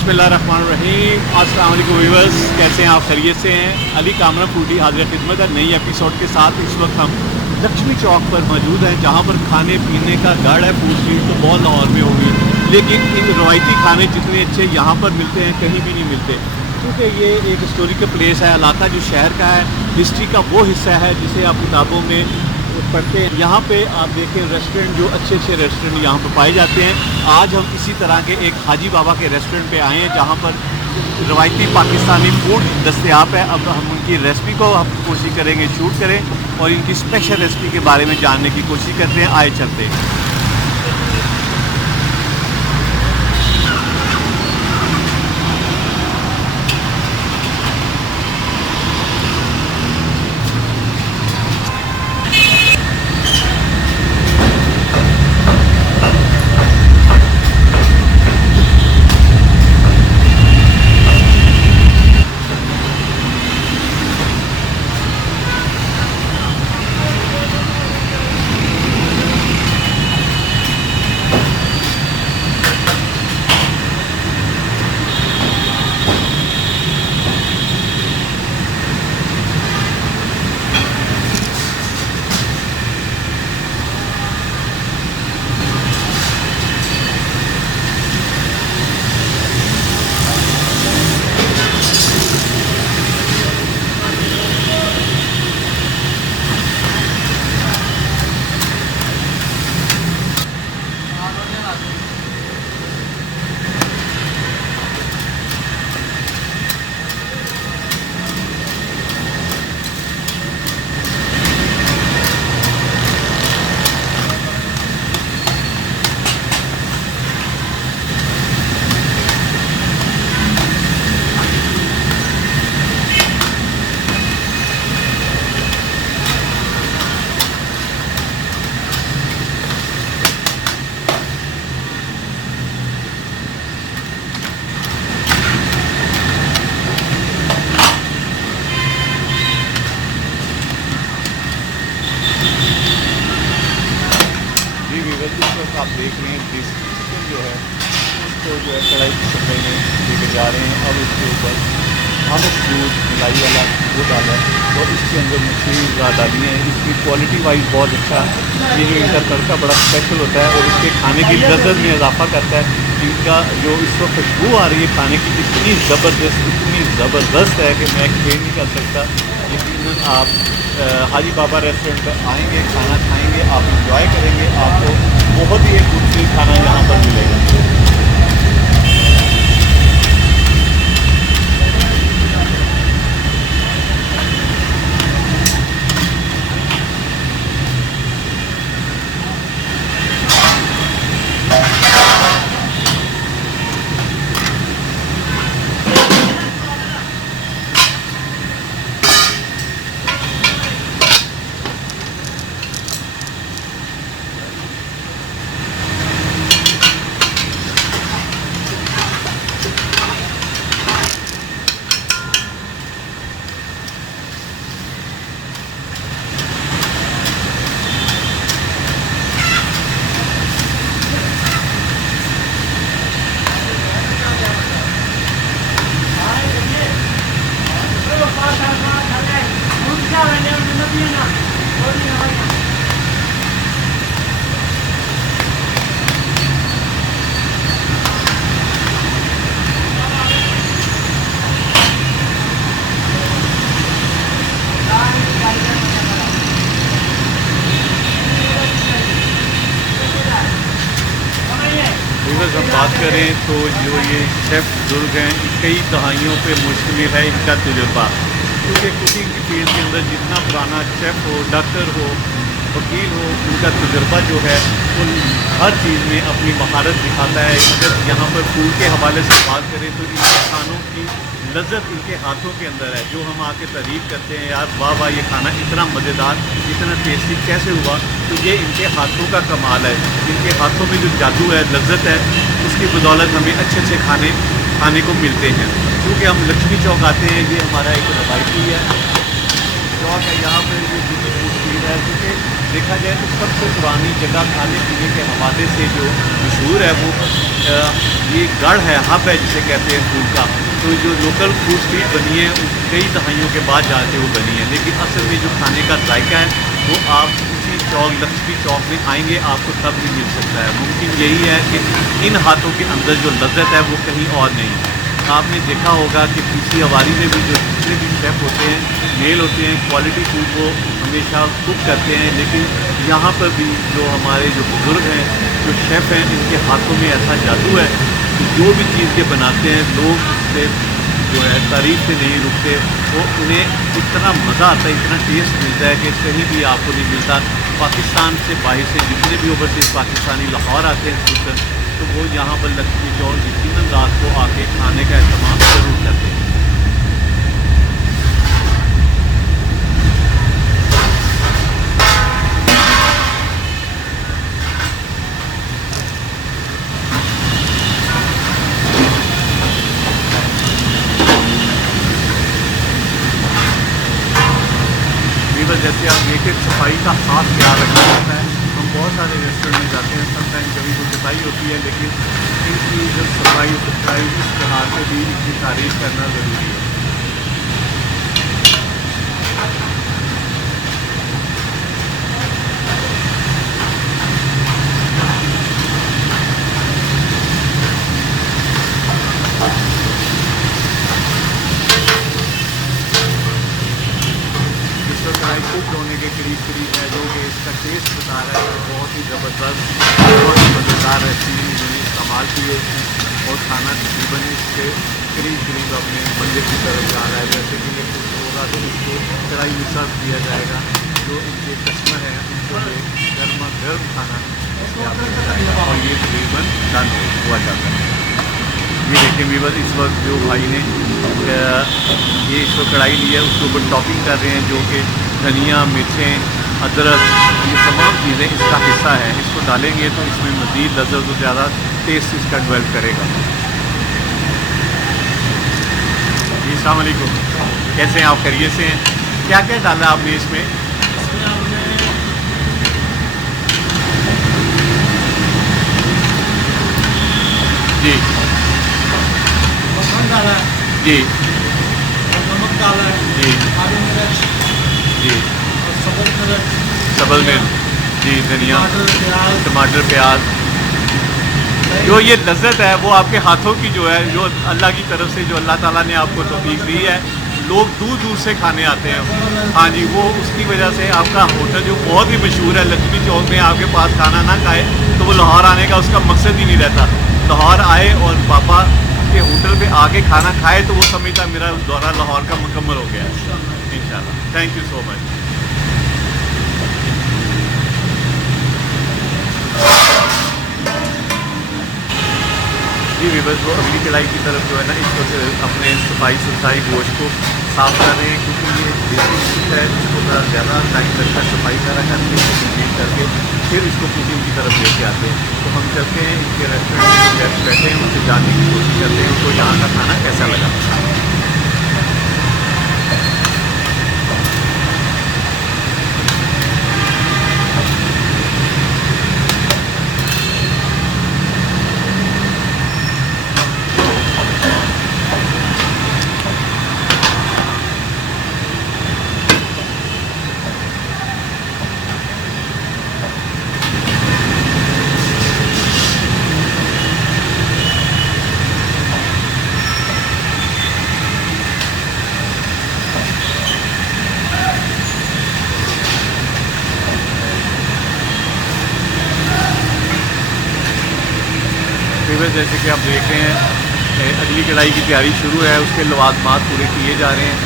बिस्मिल्लाहिर्रहमानिर्रहीम। अस्सलाम वालेकुम व्यूअर्स, कैसे हैं आप? खैरियत से हैं? अली कामरा फूडी हाजिर खिदमत है नई एपिसोड के साथ। इस वक्त हम लक्ष्मी चौक पर मौजूद हैं, जहां पर खाने पीने का गढ़ है। फूड स्ट्रीट तो बहुत लाहौर में होगी, लेकिन इन रवायती खाने जितने अच्छे यहाँ पर मिलते हैं कहीं भी नहीं मिलते, क्योंकि ये एक हिस्टोरिकल प्लेस है। इलाका जो शहर का है, हिस्ट्री का वो हिस्सा है जिसे आप किताबों में पढ़ते हैं। यहाँ पे आप देखें रेस्टोरेंट, जो अच्छे अच्छे रेस्टोरेंट यहाँ पर पाए जाते हैं। आज हम इसी तरह के एक हाजी बाबा के रेस्टोरेंट पे आए हैं, जहाँ पर रवायती पाकिस्तानी फूड दस्तयाब है। अब हम उनकी रेसिपी को हम कोशिश करेंगे शूट करें और इनकी स्पेशल रेसिपी के बारे में जानने की कोशिश करते हैं। आए चलते हैं। आप देख रहे हैं देसी चिकन जो है उसको जो है कढ़ाई की सब्जी में लेके जा रहे हैं। अब इसके ऊपर हमने दूध मलाई वाला वो डाला है और इसके अंदर मछली डाली है। इसकी क्वालिटी वाइज बहुत अच्छा, ये जो इनका तड़का बड़ा स्पेशल होता है और इसके खाने की लज़्ज़त में इजाफा करता है। इनका जो इस वक्त खुशबू आ रही है खाने की इतनी ज़बरदस्त है कि मैं एक्सप्लेन नहीं कर सकता। यकीनन आप हाजी बाबा रेस्टोरेंट पर आएंगे, खाना खाएंगे, आप इंजॉय करेंगे, आपको बहुत ही एक खूबसूरत खाना यहाँ पर मिलेगा। अगर हम बात करें तो जो ये शेफ़ बुजुर्ग हैं, कई दहाइयों पे मुश्तमिल है इनका तजुर्बा, क्योंकि कुकिंग की फील्ड के अंदर जितना पुराना शेफ़ हो, डॉक्टर हो, वकील हो, उनका तजुर्बा जो है वो हर चीज़ में अपनी महारत दिखाता है। अगर यहाँ पर फूड के हवाले से बात करें तो इनके खानों की लज़्ज़त इनके हाथों के अंदर है। जो हम आके तारीफ़ करते हैं, यार वाह वाह ये खाना इतना मज़ेदार, इतना टेस्टी कैसे हुआ, तो ये इनके हाथों का कमाल है। इनके हाथों में जो जादू है, लज़्ज़त है, उसकी बदौलत हमें अच्छे अच्छे खाने को मिलते हैं। क्योंकि हम लक्ष्मी चौक आते हैं, ये हमारा एक रवायती है चौक है। यहाँ पर ये तस्वीर है, क्योंकि देखा जाए तो सबसे पुरानी जगह खाने पीने के हवाले से जो मशहूर है वो ये गढ़ है, हब है जिसे कहते हैं फूड का। तो जो लोकल फूड स्ट्रीट बनी है कई दहाइयों के बाद जाके वो बनी है, लेकिन असल में जो खाने का जायका है वो आप उसी चौक लक्ष्मी चौक में आएंगे आपको तब भी मिल सकता है। मुमकिन यही है कि इन हाथों के अंदर जो लज्जत है वो कहीं और नहीं है। आपने देखा होगा कि पीसी हवारी में भी जो जितने भी शेफ़ होते हैं मेल होते हैं, क्वालिटी फूड वो हमेशा कुक करते हैं, लेकिन यहाँ पर भी जो हमारे जो बुज़ुर्ग हैं, जो शेफ़ हैं, इनके हाथों में ऐसा जादू है कि जो भी चीज़ के बनाते हैं लोग उससे जो है तारीफ़ से नहीं रुकते। वो उन्हें इतना मज़ा आता है, इतना टेस्ट मिलता है कि कहीं भी आपको नहीं मिलता। पाकिस्तान से बाहर से जितने भी ओवरसीज़ पाकिस्तानी लाहौर आते हैं फूड, तो वो यहाँ पर लक्ष्मी चौक यकीनन रात को आके खाने का एहतमाम ज़रूर करते हैं। वीवर जैसे आप देखिए सफाई का खास ख्याल रखना होता है। हम बहुत सारे रेस्टोरेंट में जाते हैं, समटाइम कभी कोई सफाई होती है, लेकिन इनकी जो सफाई सुथराई इस तरह से भी इनकी तारीफ करना ज़रूरी है। कढ़ाई कुक होने के करीब करीब है, जो कि इसका टेस्ट बता रहा है बहुत ही ज़बरदस्त, बहुत ही मज़ेदार रेसिपी मैंने इस्तेमाल की है इसमें, और खाना तकरीबन इसके करीब करीब अपने मंदिर की तरफ जा रहा है। जैसे कि ये कुछ होगा तो इसको कढ़ाई में सर्व किया जाएगा, जो इनके कस्टमर हैं उनको ये गर्मा गर्म खाना और ये तकरीबन डन हुआ जाता है। ये देखिए वीवर इस वक्त जो भाई ने ये इसको कढ़ाई ली है उसके ऊपर टॉपिंग कर रहे हैं, जो कि धनिया, मिर्चें, अदरक, ये तमाम चीज़ें इसका हिस्सा है। इसको डालेंगे तो इसमें मज़ीद लज़्ज़त और ज़्यादा टेस्ट इसका डेवलप करेगा। जी अस्सलाम वालेकुम, कैसे हैं आप? खैरियत से हैं? क्या क्या डाला आपने इसमें? जी मक्खन डाला है, जी और नमक डाला है, जी काली मिर्च जी और सब्ज़ मिर्च, सबल मिर्च, जी धनिया, टमाटर, प्याज, टमाटर, प्याज। जो ये लज्जत है वो आपके हाथों की जो है, जो अल्लाह की तरफ से जो अल्लाह ताला ने आपको तौफीक दी है। लोग दूर दूर से खाने आते हैं। हाँ जी, वो उसकी वजह से आपका होटल जो बहुत ही मशहूर है लक्ष्मी चौक में आपके पास खाना ना खाए तो वो लाहौर आने का उसका मकसद ही नहीं रहता। लाहौर आए और पापा के होटल पे आके खाना खाए तो वो समझता मेरा दौरा लाहौर का मुकम्मल हो गया है इंशाल्लाह। Thank you so much. जी वीवर को अगली कढ़ाई की तरफ जो है ना इसको अपने सफाई सुथराई गोश्त को साफ़ कर रहे हैं, क्योंकि ये देसी गोश्त है, इसको थोड़ा ज़्यादा टाइम लगता है सफाई करा करके क्लीन करके फिर इसको कुकिंग की तरफ लेके आते हैं। तो हम चलते हैं इनके रेस्टोरेंट में गेस्ट बैठे हैं उनसे जानने की कोशिश करते हैं उनको यहाँ का खाना कैसा लगा। व्यूअर्स जैसे कि आप देख रहे हैं अगली कढ़ाई की तैयारी शुरू है, उसके लवाजमात पूरे किए जा रहे हैं।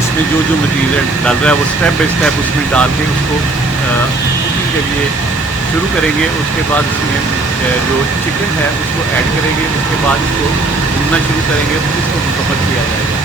उसमें जो जो मटीरियल डाल रहा है वो स्टेप बाई स्टेप उसमें डाल के उसको कुकिंग के लिए शुरू करेंगे। उसके बाद उसमें जो चिकन है उसको ऐड करेंगे, उसके बाद इसको भूनना शुरू करेंगे, उसको मुकम्मल किया जाएगा।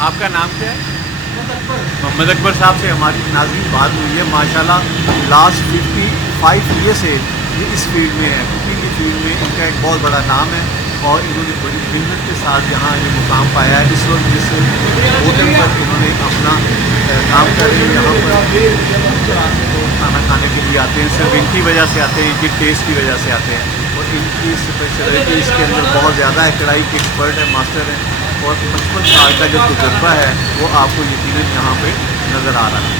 आपका नाम क्या है? मुजफ्फर। मोहम्मद अकबर साहब से हमारी नाज़रीन बात हुई है। माशाल्लाह लास्ट 55 ईयर से ये इस फील्ड में है, कुकिंग की फील्ड में इनका एक बहुत बड़ा नाम है और इन्होंने बड़ी मेहनत के साथ यहाँ ये मुकाम पाया है। इस वक्त जिस होटल पर इन्होंने अपना काम कर रहे हैं, यहाँ पर लोग खाना खाने के लिए आते हैं, सिर्फ इनकी वजह से आते हैं, इनकी टेस्ट की वजह से आते हैं और इनकी स्पेशलिटी इसके अंदर बहुत ज़्यादा है। कढ़ाई के एक्सपर्ट है, मास्टर हैं और 55 साल का जो तजुर्बा है वो आपको यकीनन यहाँ पे नज़र आ रहा है।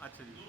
अच्छा जी।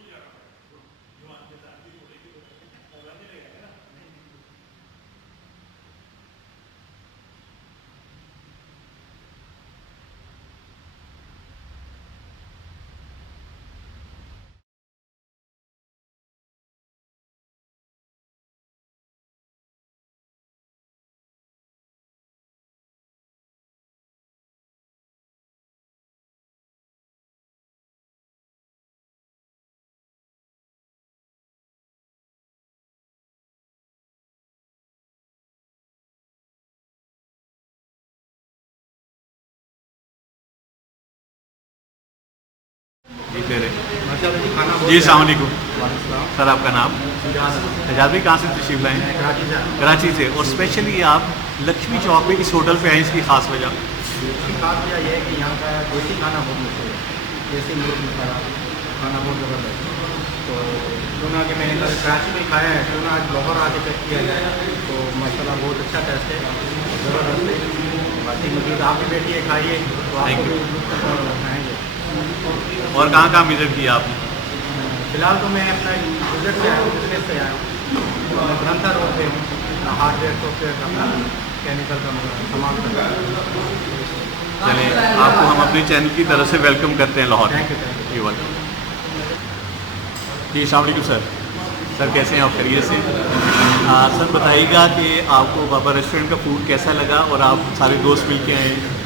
जी दे रहे जी। अस्सलाम वालेकुम सर, आपका नाम? एजाज भाई, कहाँ से तशरीफ लाए हैं? कराची से। और स्पेशली आप लक्ष्मी चौक पे इस होटल पे आए, इसकी खास वजह? इसकी खास वजह यह है कि यहाँ का देसी खाना बहुत मशहूर है। देसी मुर्ग मसाला खाना बहुत ज़बरदस्त है। तो क्यों ना कि मैंने कल कराची में खाया है, क्यों ना आज लाहौर आके चेक किया जाए। तो माशाल्लाह बहुत अच्छा टेस्ट है, ज़बरदस्त है। बाकी मजीद आप भी बैठिए खाइए तो Thank आपको you. भी लुत्फ़ खाएँगे। और कहाँ कहाँ विजिट किया आपने? फ़िलहाल तो मैं अपना विजिट से आया हूँ, बिजनेस से आया हूँ। मैं ग्रंथा रोड पे हूँ, हार्डवेयर सॉफ्टवेयर का केमिकल का सामान का। चलें, आपको हम अपने चैनल की तरफ से वेलकम करते हैं लाहौर। Thank you. जी वेलकम जी। अस्सलाम वालेकुम सर। सर कैसे हैं आप? खैरियत से? सर बताइएगा कि आपको बाबा रेस्टोरेंट का फूड कैसा लगा और आप सारे दोस्त मिल के आए हैं?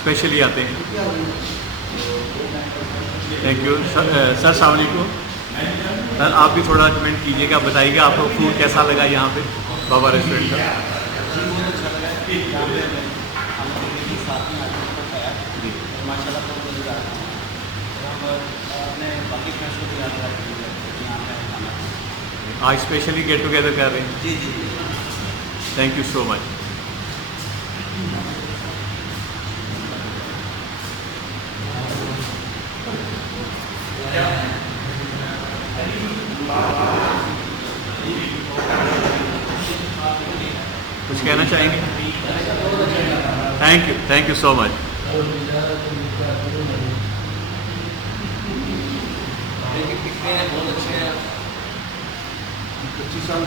स्पेशली आते हैं। Thank you sir. सर अस्सलाम वालेकुम सर, आप भी थोड़ा कमेंट कीजिएगा, बताइएगा आपको फूड कैसा लगा यहाँ पे बाबा रेस्टोरेंट का? जी माशाल्लाह बहुत मज़ेदार था। अपने बाकी फ्रेंड्स को भी याद रहा कि यहाँ पे खाना। आज स्पेशली गेट टुगेदर कर रहे हैं। जी जी जी। Thank you so much. कुछ कहना चाहेंगे? Thank you so much.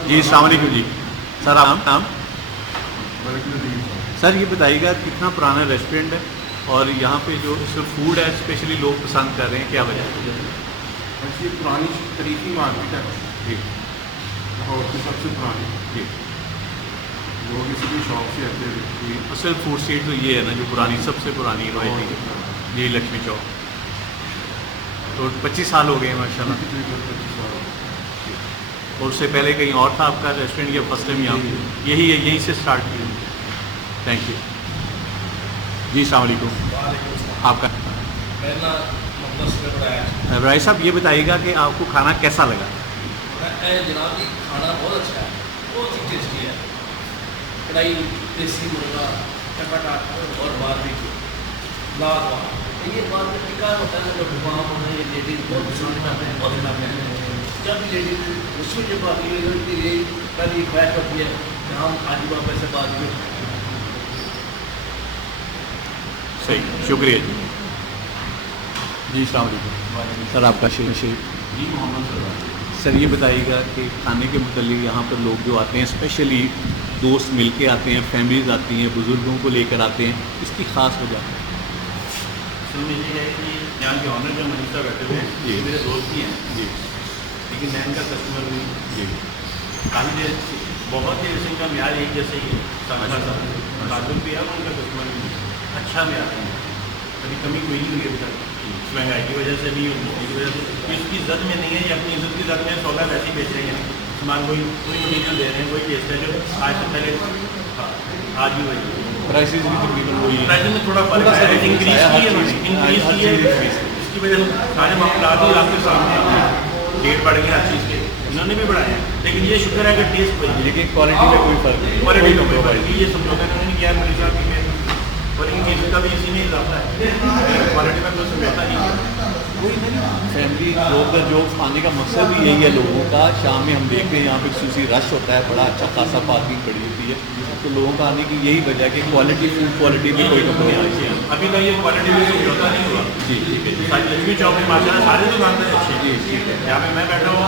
जी अस्सलाम वालेकुम जी। सर आप नाम? सर ये बताइएगा कितना पुराना रेस्टोरेंट है और यहाँ पे जो सिर्फ फूड है स्पेशली लोग पसंद कर रहे हैं, क्या वजह है? ऐसी पुरानी तरीकी मार्केट है जी लाहौर की, सबसे पुरानी। जी। लोग इसी की शॉप से आते हैं। जी और सिर्फ फूड स्ट्रीट तो ये है ना जो पुरानी, सबसे पुरानी रवायती। जी लक्ष्मी चौक। तो 25 साल हो गए माशाल्लाह। 25 साल। और उससे पहले कहीं और था आपका रेस्टोरेंट या फर्स्ट टाइम यहाँ पे? यही है, यहीं से स्टार्ट किया? थैंक यू जी। अस्सलाम वालेकुम। आपका पहला मतलब से बनाया भाई साहब, ये बताइएगा कि आपको खाना कैसा लगा? जनाब जी, खाना बहुत अच्छा है, बहुत ही टेस्टी है। कढ़ाई देसी मुर्गा चटपटा और बारबेक्यू लाजवाब। ये बारबेक्यू का होता है जो वहाँ होता है, लेडीज बहुत पसंद करते हैं, बहुत खाते हैं। जब भी लेडीज उसमें जब बात ये कल ये ख्वाहिश होती है कि हम आज वापस से बारबेक्यू। सही, शुक्रिया जी। जी अस्सलाम वालेकुम सर, आपका शेर जी मोहम्मद सरवार। सर ये बताइएगा कि खाने के मुतल्लिक यहाँ पर लोग जो आते हैं, स्पेशली दोस्त मिल के आते हैं, फैमिलीज आती हैं, बुज़ुर्गों को लेकर आते हैं, इसकी ख़ास वजह? असल में ये है कि यहाँ के ऑनर जो मनीषा बैठे हुए हैं जी। ये मेरे दोस्त ही हैं, जी लेकिन मैं इनका कस्टमर भी जी काफ़ी देर बहुत ही इनका म्यार एक जैसे ही है। ताजुब भी है, उनका कस्टमर भी अच्छा म्यार है, कभी कमी कोई नहीं हुई अभी तक। महंगाई की वजह से नहीं, उसकी वजह से इसकी इज्जत में नहीं है, ये अपनी इज्जत की इज्जत में सौदा वैसे ही बेच रहे हैं। सामान कोई मटीरियल दे रहे हैं, कोई बेचते हैं जो आज से पहले आज ही वही प्राइसेस भी तकरीबन वही है। प्राइस में थोड़ा फर्क है, इंक्रीज की है, इसकी वजह से सारे मामला ही आपके सामने हैं। रेट बढ़ गए हर चीज़ के, इन्होंने भी बढ़ाए हैं, लेकिन ये शुक्र है कि टेस्ट वही है, लेकिन क्वालिटी में कोई फ़र्क नहीं, क्वालिटी में कोई फर्क नहीं। ये समझौता इन्होंने किया है मनीषा की में, और इन चीज़ का भी इसी में इजाफा है, क्वालिटी में कोई समझौता नहीं है। फैमिली जो खाने का मकसद ही यही है लोगों का। शाम में हम देखते हैं यहाँ पे खसूसी रश होता है, बड़ा अच्छा खासा पार्किंग पड़ी होती है, तो लोगों का आने की यही वजह है कि क्वालिटी फूड क्वालिटी में कोई कमी आई है। अभी तक ये क्वालिटी में समझौता नहीं हुआ। जी ठीक है जी। सारी लक्ष्मी चौक में माशाल्लाह सारे दुकानदार अच्छे जी हैं, ठीक है यहाँ पे मैं बैठा हूँ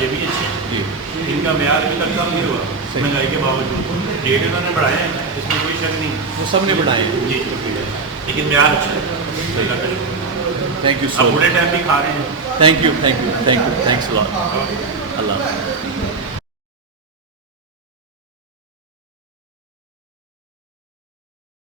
ये भी अच्छे हैं, जी। इनका म्यार अभी तक कम नहीं हुआ महंगाई के बावजूद। रेट इन्होंने बढ़ाए हैं, इसमें कोई शक नहीं। वो सब ने बनाए हैं। जी लेकिन म्यार अच्छा है। थैंक यू आप सो पूरे मच। टाइम भी खा रहे हैं। Thank you thanks lot. अल्लाह हाफ़िज़।